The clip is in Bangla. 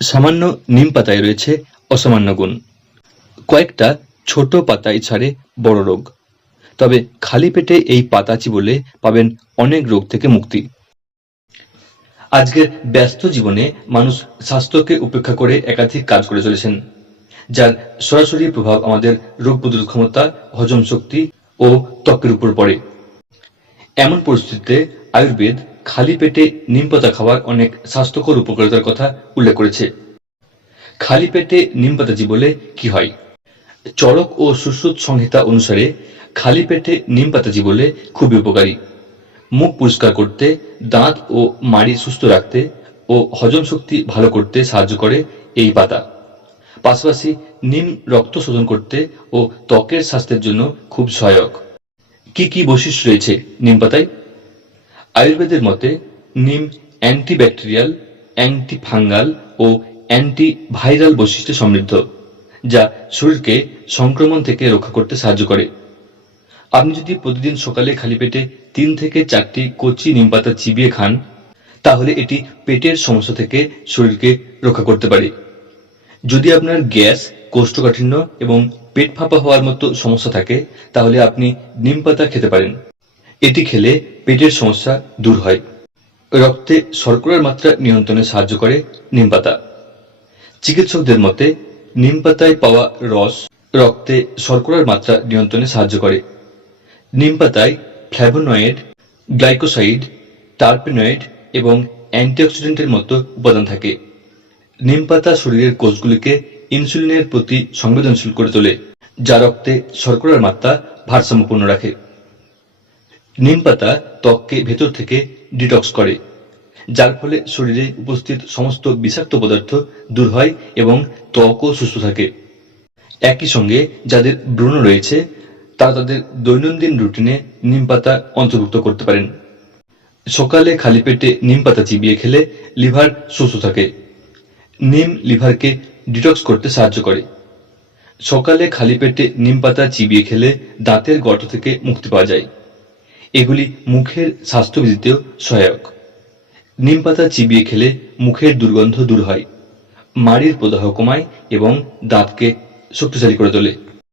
সামান্য নিম পাতায় রয়েছে অসামান্য গুণ। কয়েকটা ছোট পাতায় ছাড়ে বড় রোগ। তবে খালি পেটে এই পাতা চিবোলে পাবেন অনেক রোগ থেকে মুক্তি। আজকের ব্যস্ত জীবনে মানুষ স্বাস্থ্যকে উপেক্ষা করে একাধিক কাজ করে চলেছেন, যার সরাসরি প্রভাব আমাদের রোগ প্রতিরোধ ক্ষমতা, হজম শক্তি ও ত্বকের উপর পড়ে। এমন পরিস্থিতিতে আয়ুর্বেদ খালি পেটে নিম পাতা খাওয়ার অনেক স্বাস্থ্যকর উপকারিতার কথা উল্লেখ করেছে। খালি পেটে নিম পাতা জীবলে কি হয়? চরক ও সুশ্রুত সংহিতা অনুসারে খালি পেটে নিম পাতা জীবলে খুবই উপকারী। মুখ পরিষ্কার করতে, দাঁত ও মাড়ি সুস্থ রাখতে ও হজম শক্তি ভালো করতে সাহায্য করে এই পাতা। পাশাপাশি নিম রক্ত শোধন করতে ও ত্বকের স্বাস্থ্যের জন্য খুব সহায়ক। কি কি বৈশিষ্ট্য রয়েছে নিম পাতায়? আয়ুর্বেদের মতে, নিম অ্যান্টিব্যাকটেরিয়াল, অ্যান্টিফাঙ্গাল ও অ্যান্টি ভাইরাল বৈশিষ্ট্যে সমৃদ্ধ, যা শরীরকে সংক্রমণ থেকে রক্ষা করতে সাহায্য করে। আপনি যদি প্রতিদিন সকালে খালি পেটে তিন থেকে চারটি কচি নিম পাতা চিবিয়ে খান, তাহলে এটি পেটের সমস্যা থেকে শরীরকে রক্ষা করতে পারে। যদি আপনার গ্যাস কোষ্ঠকাঠিন্য এবং পেট ফাঁপা হওয়ার মতো সমস্যা থাকে, তাহলে আপনি নিম পাতা খেতে পারেন। এটি খেলে পেটের সমস্যা দূর হয়। রক্তে শর্করার মাত্রা নিয়ন্ত্রণে সাহায্য করে নিম পাতা চিকিৎসকদের মতে নিম পাতায় পাওয়া রস রক্তে শর্করার মাত্রা নিয়ন্ত্রণে সাহায্য করে। নিম পাতায় ফ্ল্যাভোনয়েড গ্লাইকোসাইড, টার্পেনয়েড এবং অ্যান্টিঅক্সিডেন্টের মতো উপাদান থাকে। নিম পাতা শরীরের কোষগুলিকে ইনসুলিনের প্রতি সংবেদনশীল করে তোলে, যা রক্তে শর্করার মাত্রা ভারসাম্যপূর্ণ রাখে। নিম পাতা ত্বককে ভেতর থেকে ডিটক্স করে, যার ফলে শরীরে উপস্থিত সমস্ত বিষাক্ত পদার্থ দূর হয় এবং ত্বকও সুস্থ থাকে। একই সঙ্গে যাদের ব্রণ রয়েছে, তারা তাদের দৈনন্দিন রুটিনে নিম পাতা অন্তর্ভুক্ত করতে পারেন। সকালে খালি পেটে নিম পাতা চিবিয়ে খেলে লিভার সুস্থ থাকে। নিম লিভারকে ডিটক্স করতে সাহায্য করে। সকালে খালি পেটে নিম পাতা চিবিয়ে খেলে দাঁতের গর্ত থেকে মুক্তি পাওয়া যায়। এগুলি মুখের স্বাস্থ্যবিধিতেও সহায়ক। নিম পাতা চিবিয়ে খেলে মুখের দুর্গন্ধ দূর হয়। মাড়ির প্রদাহ কমায় এবং দাঁতকে শক্তিশালী করে তোলে।